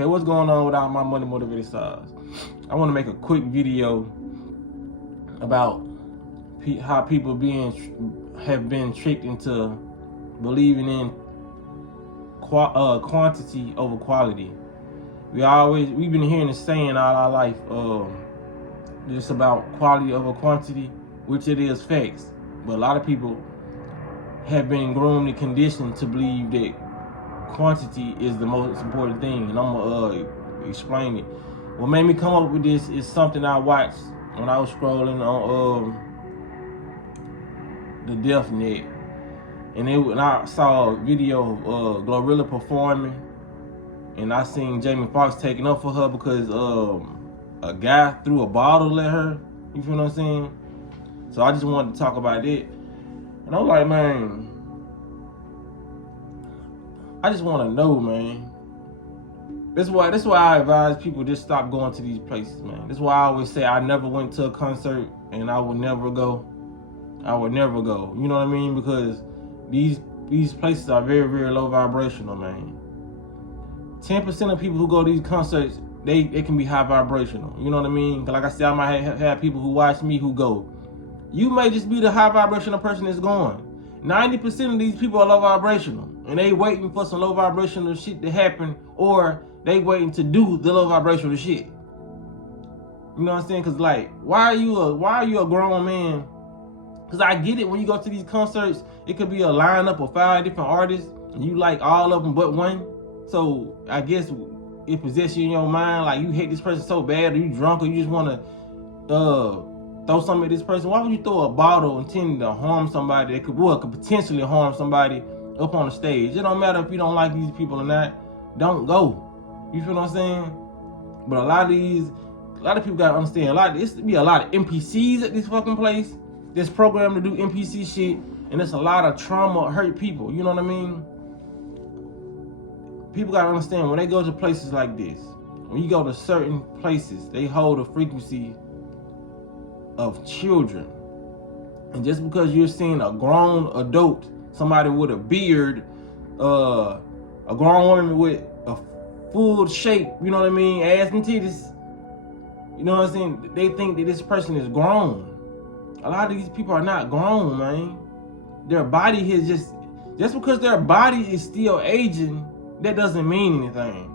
Okay, what's going on with all my money motivated stars? I want to make a quick video about how people have been tricked into believing in quantity over quality. We've been hearing the saying all our life, just about quality over quantity, which it is facts. But a lot of people have been groomed and conditioned to believe that quantity is the most important thing, and I'm gonna explain it. What made me come up with this is something I watched when I was scrolling on the DeathNet, and I saw a video of Glorilla performing, and I seen Jamie Foxx taking up for her because a guy threw a bottle at her. You feel what I'm saying? So I just wanted to talk about it, and I'm like, man, I just want to know, man. That's why I advise people just stop going to these places, man. That's why I always say I never went to a concert and I would never go. I would never go. You know what I mean? Because these places are very, very low vibrational, man. 10% of people who go to these concerts, they can be high vibrational. You know what I mean? Like I said, I might have people who watch me who go. You may just be the high vibrational person that's going. 90% of these people are low vibrational, and they waiting for some low vibrational shit to happen, or they waiting to do the low vibrational shit. You know what I'm saying? Cause like, why are you a grown man? Cause I get it, when you go to these concerts, it could be a lineup of 5 different artists, and you like all of them but one. So I guess it possesses you in your mind, like you hate this person so bad, or you drunk, or you just wanna throw something at this person. Why would you throw a bottle intending to harm somebody that could potentially harm somebody up on the stage? It don't matter if you don't like these people or not. Don't go. You feel what I'm saying? But a lot of people gotta understand. It's be a lot of NPCs at this fucking place. This program to do NPC shit, and it's a lot of trauma, hurt people. You know what I mean? People gotta understand, when they go to places like this, when you go to certain places, they hold a frequency of children. And just because you're seeing a grown adult, somebody with a beard, a grown woman with a full shape, you know what I mean, ass and titties, you know what I'm saying, they think that this person is grown. A lot of these people are not grown, man. Their body is just because their body is still aging, that doesn't mean anything.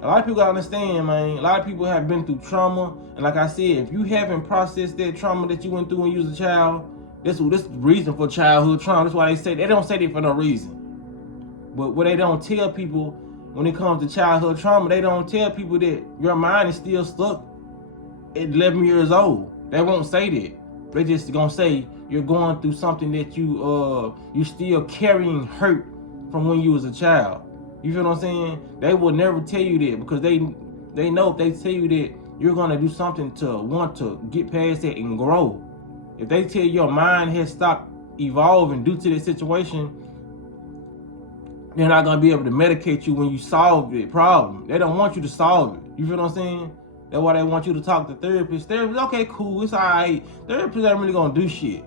A lot of people gotta understand, man. A lot of people have been through trauma, and like I said, if you haven't processed that trauma that you went through when you was a child, this is the reason for childhood trauma. That's why they don't say that for no reason. But what they don't tell people when it comes to childhood trauma, they don't tell people that your mind is still stuck at 11 years old. They won't say that. They just gonna say you're going through something that you're still carrying hurt from when you was a child. You feel what I'm saying? They will never tell you that, because they know if they tell you that, you're gonna do something to want to get past that and grow. If they tell your mind has stopped evolving due to this situation, they're not gonna be able to medicate you when you solve the problem. They don't want you to solve it. You feel what I'm saying? That's why they want you to talk to therapists. Therapists, okay, cool, it's all right. Therapists ain't really gonna do shit.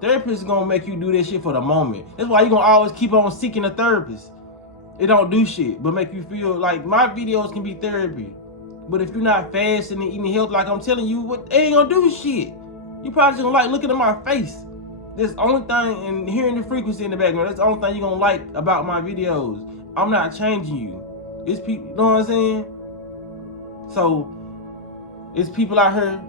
Therapists is gonna make you do that shit for the moment. That's why you're gonna always keep on seeking a therapist. It don't do shit, but make you feel like my videos can be therapy. But if you're not fasting and eating healthy, like I'm telling you, what they ain't gonna do shit. You probably just gonna like looking at my face. That's the only thing, and hearing the frequency in the background, that's the only thing you're gonna like about my videos. I'm not changing you. It's people, you know what I'm saying? So, it's people out here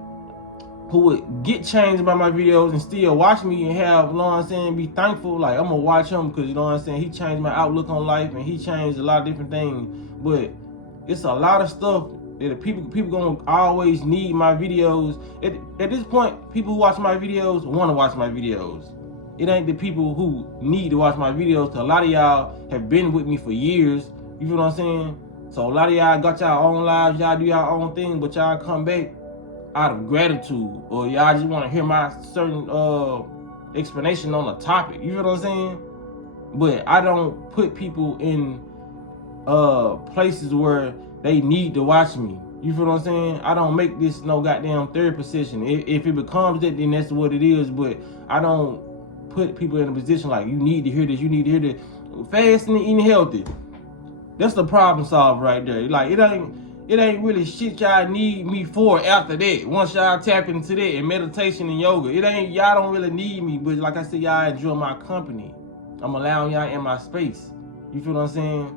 who would get changed by my videos and still watch me and have, you know what I'm saying, be thankful. Like, I'm gonna watch him because, you know what I'm saying, he changed my outlook on life and he changed a lot of different things. But it's a lot of stuff that people gonna always need my videos. At this point, people who watch my videos want to watch my videos. It ain't the people who need to watch my videos. A lot of y'all have been with me for years. You feel what I'm saying? So a lot of y'all got y'all own lives, y'all do y'all own thing, but y'all come back out of gratitude, or y'all just want to hear my certain explanation on a topic. You feel what I'm saying? But I don't put people in places where they need to watch me. You feel what I'm saying? I don't make this no goddamn therapy session. If it becomes that, then that's what it is. But I don't put people in a position like, you need to hear this, you need to hear this. Fasting and eating healthy. That's the problem solved right there. Like it ain't really shit y'all need me for after that. Once y'all tap into that and meditation and yoga, y'all don't really need me. But like I said, y'all enjoy my company. I'm allowing y'all in my space. You feel what I'm saying?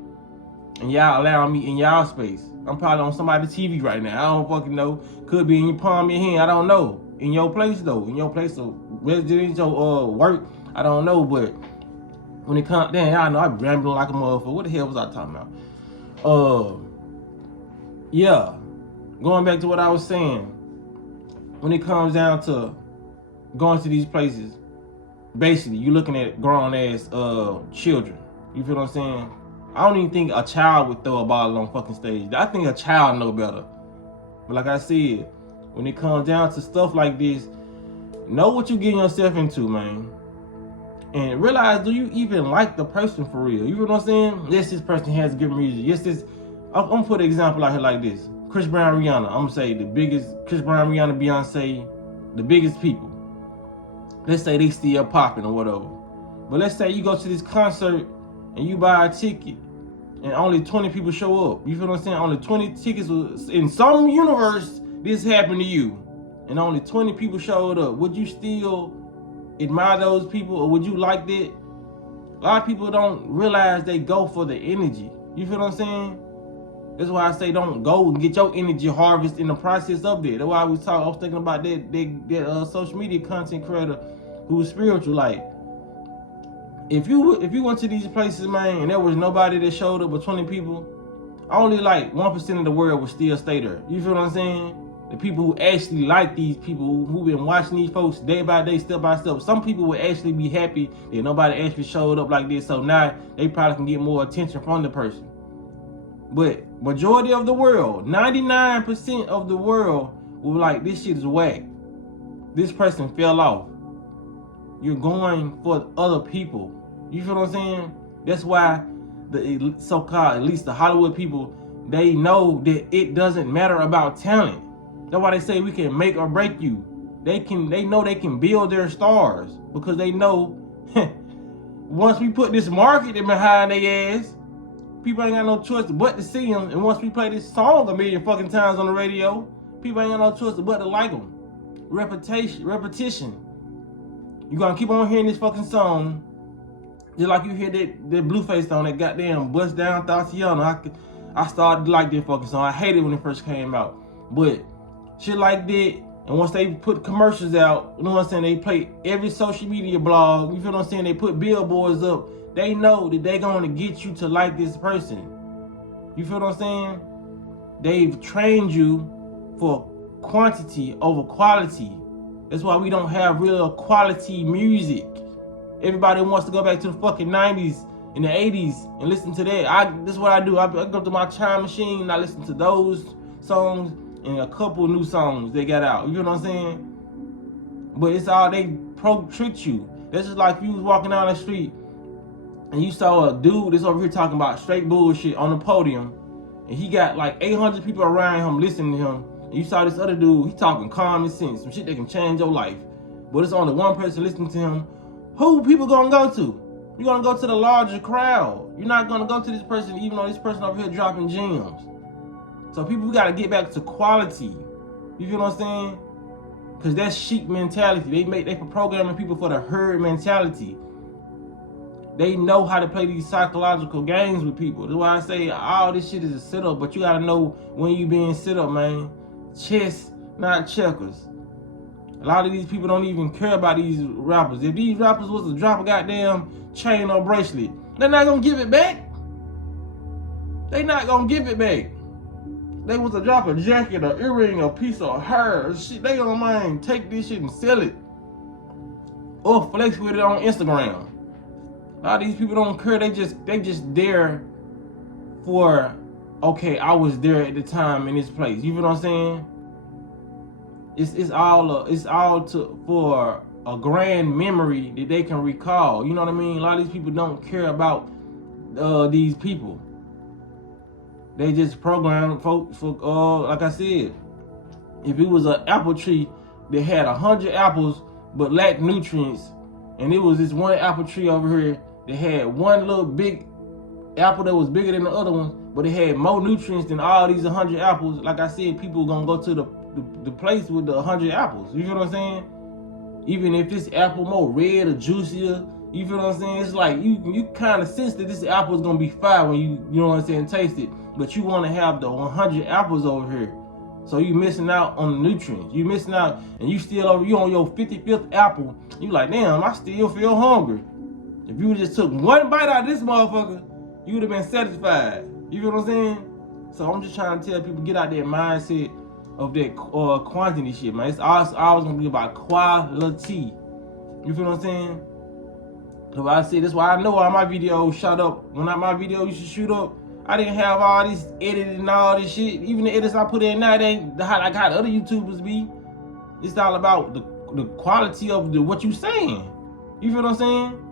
And y'all allowing me in y'all space. I'm probably on somebody's TV right now. I don't fucking know. Could be in your palm of your hand. I don't know. In your place though. In your place of residential work. I don't know. But when it comes, damn, y'all know I be rambling like a motherfucker. What the hell was I talking about? Yeah. Going back to what I was saying. When it comes down to going to these places, basically you looking at grown ass children. You feel what I'm saying? I don't even think a child would throw a ball on fucking stage. I think a child know better. But like I said, when it comes down to stuff like this, know what you getting yourself into, man. And realize, do you even like the person for real? You know what I'm saying? Yes, this person has good music. Yes, I'm gonna put an example out here like this. Chris Brown, Rihanna. I'm gonna say the biggest, Chris Brown, Rihanna, Beyonce, the biggest people. Let's say they still popping or whatever. But let's say you go to this concert and you buy a ticket and only 20 people show up. You feel what I'm saying? Only 20 tickets. In some universe, this happened to you. And only 20 people showed up. Would you still admire those people, or would you like that? A lot of people don't realize they go for the energy. You feel what I'm saying? That's why I say don't go and get your energy harvest in the process of that. That's why I was thinking about that social media content creator who was spiritual. Like, if you went to these places, man, and there was nobody that showed up but 20 people, only like 1% of the world would still stay there. You feel what I'm saying? The people who actually like these people, who've been watching these folks day by day, step by step, some people would actually be happy that nobody actually showed up like this. So now they probably can get more attention from the person. But majority of the world, 99% of the world will be like, this shit is whack. This person fell off. You're going for other people. You feel what I'm saying? That's why the so-called, at least the Hollywood people, they know that it doesn't matter about talent. That's why they say we can make or break you. They know they can build their stars, because they know once we put this marketing behind their ass, people ain't got no choice but to see them. And once we play this song a million fucking times on the radio, people ain't got no choice but to like them. Repetition. You gonna keep on hearing this fucking song, just like you hear that Blueface song, that goddamn Bust Down Thotiana. I started to like that fucking song. I hated it when it first came out. But shit like that, and once they put commercials out, you know what I'm saying, they play every social media blog, you feel what I'm saying, they put billboards up, they know that they're going to get you to like this person. You feel what I'm saying? They've trained you for quantity over quality. That's why we don't have real quality music. Everybody wants to go back to the fucking 90s and the 80s and listen to that. This is what I do. I go to my Chime Machine and I listen to those songs and a couple new songs they got out. You know what I'm saying? But it's all, they tricked you. That's just like if you was walking down the street and you saw a dude that's over here talking about straight bullshit on the podium, and he got like 800 people around him listening to him, and you saw this other dude, he talking common sense, some shit that can change your life, but it's only one person listening to him. Who people gonna go to? You're gonna go to the larger crowd. You're not gonna go to this person even though this person over here dropping gems. So people, we gotta get back to quality. You feel what I'm saying? Cause that's sheep mentality. They programming people for the herd mentality. They know how to play these psychological games with people. That's why I say all this shit is a setup, but you gotta know when you being set up, man. Chess, not checkers. A lot of these people don't even care about these rappers. If these rappers was to drop a goddamn chain or bracelet, they're not gonna give it back. They not gonna give it back. They was to drop a jacket, an earring, a piece of hair, shit, they gonna mind take this shit and sell it. Or flex with it on Instagram. A lot of these people don't care, they just there for, okay, I was there at the time in this place. You feel what I'm saying? It's all for a grand memory that they can recall. You know what I mean? A lot of these people don't care about these people. They just program folks for like I said, if it was an apple tree that had 100 apples but lacked nutrients, and it was this one apple tree over here that had one little big apple that was bigger than the other one, but it had more nutrients than all these 100 apples. Like I said, people gonna go to the place with the 100 apples. You feel what I'm saying? Even if this apple more red or juicier, you feel what I'm saying? It's like you kind of sense that this apple is gonna be fire when you know what I'm saying, taste it. But you want to have the 100 apples over here, so you missing out on the nutrients. You missing out, and you on your 55th apple. You like, damn, I still feel hungry. If you just took one bite out of this motherfucker, you would have been satisfied. You feel what I'm saying? So I'm just trying to tell people, get out that mindset of that quantity shit, man. It's always gonna be about quality. You feel what I'm saying? So I say that's why I know all my videos shot up. When my video used to shoot up, I didn't have all this editing and all this shit. Even the edits I put in now, they ain't like how the other YouTubers be. It's all about the quality of what you saying. You feel what I'm saying?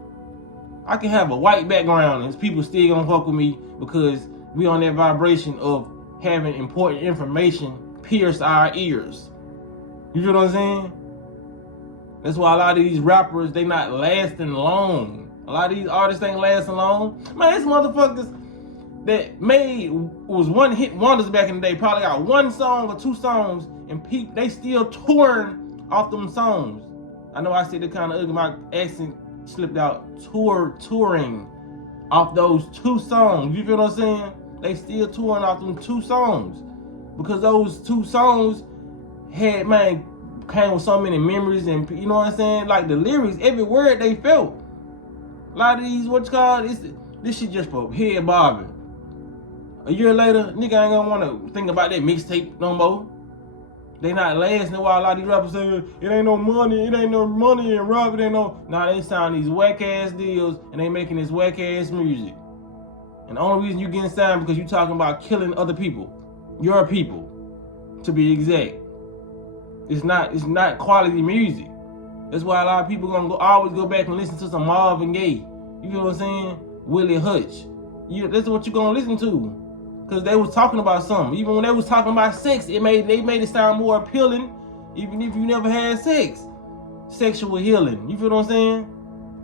I can have a white background and people still gonna fuck with me because we on that vibration of having important information pierce our ears. You feel what I'm saying? That's why a lot of these rappers, they not lasting long. A lot of these artists ain't lasting long. Man, these motherfuckers that was one hit wonders back in the day, probably got one song or two songs, and they still touring off them songs. I know I said it kind of ugly, my accent slipped out. Touring off those two songs. You feel what I'm saying? They still touring off them two songs because those two songs came with so many memories, and you know what I'm saying? Like the lyrics, every word they felt. A lot of these, this shit just for head bobbing. A year later, nigga ain't gonna wanna think about that mixtape no more. They not lasting. While a lot of these rappers say it ain't no money and rap, it ain't no. Nah, they sign these whack ass deals and they making this whack ass music. And the only reason you getting signed because you talking about killing other people, your people, to be exact. It's not quality music. That's why a lot of people gonna always go back and listen to some Marvin Gaye. You feel what I'm saying? Willie Hutch. That's what you gonna listen to. Cause they was talking about something. Even when they was talking about sex, they made it sound more appealing, even if you never had sex. Sexual healing. You feel what I'm saying?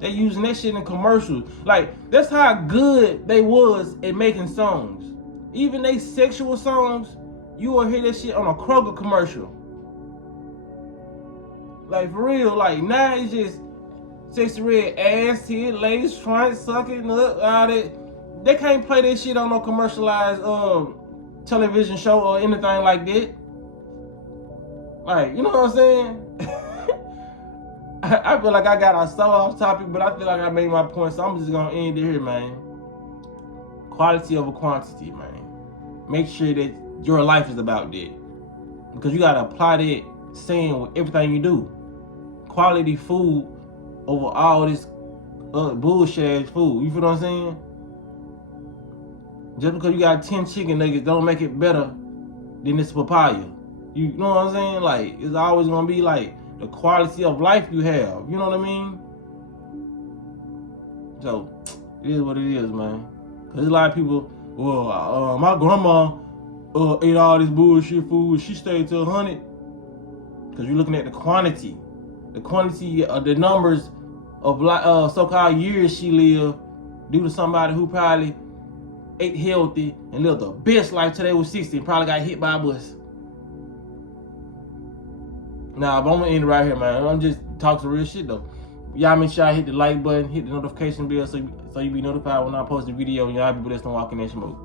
They using that shit in commercials. Like, that's how good they was at making songs. Even they sexual songs, you will hear that shit on a Kroger commercial. Like, for real, like, now it's just sexy red ass, tit, legs, front, sucking up, all that. They can't play that shit on no commercialized television show or anything like that. Like, you know what I'm saying? I feel like I got so off topic, but I feel like I made my point, so I'm just gonna end it here, man. Quality over quantity, man. Make sure that your life is about that. Because you gotta apply that saying with everything you do. Quality food over all this bullshit ass food. You feel what I'm saying? Just because you got 10 chicken nuggets don't make it better than this papaya. You know what I'm saying? Like, it's always gonna be like the quality of life you have. You know what I mean? So, it is what it is, man. Cause a lot of people, well, my grandma ate all this bullshit food. She stayed to 100. Cause you're looking at the quantity of the numbers of so-called years she lived due to somebody who probably ate healthy and lived the best life till they was 60 and probably got hit by a bus. Nah, but I'm gonna end it right here, man. I'm just talking some real shit though. Y'all make sure I hit the like button, hit the notification bell so you be notified when I post a video, and y'all be blessed and walk in that smoke.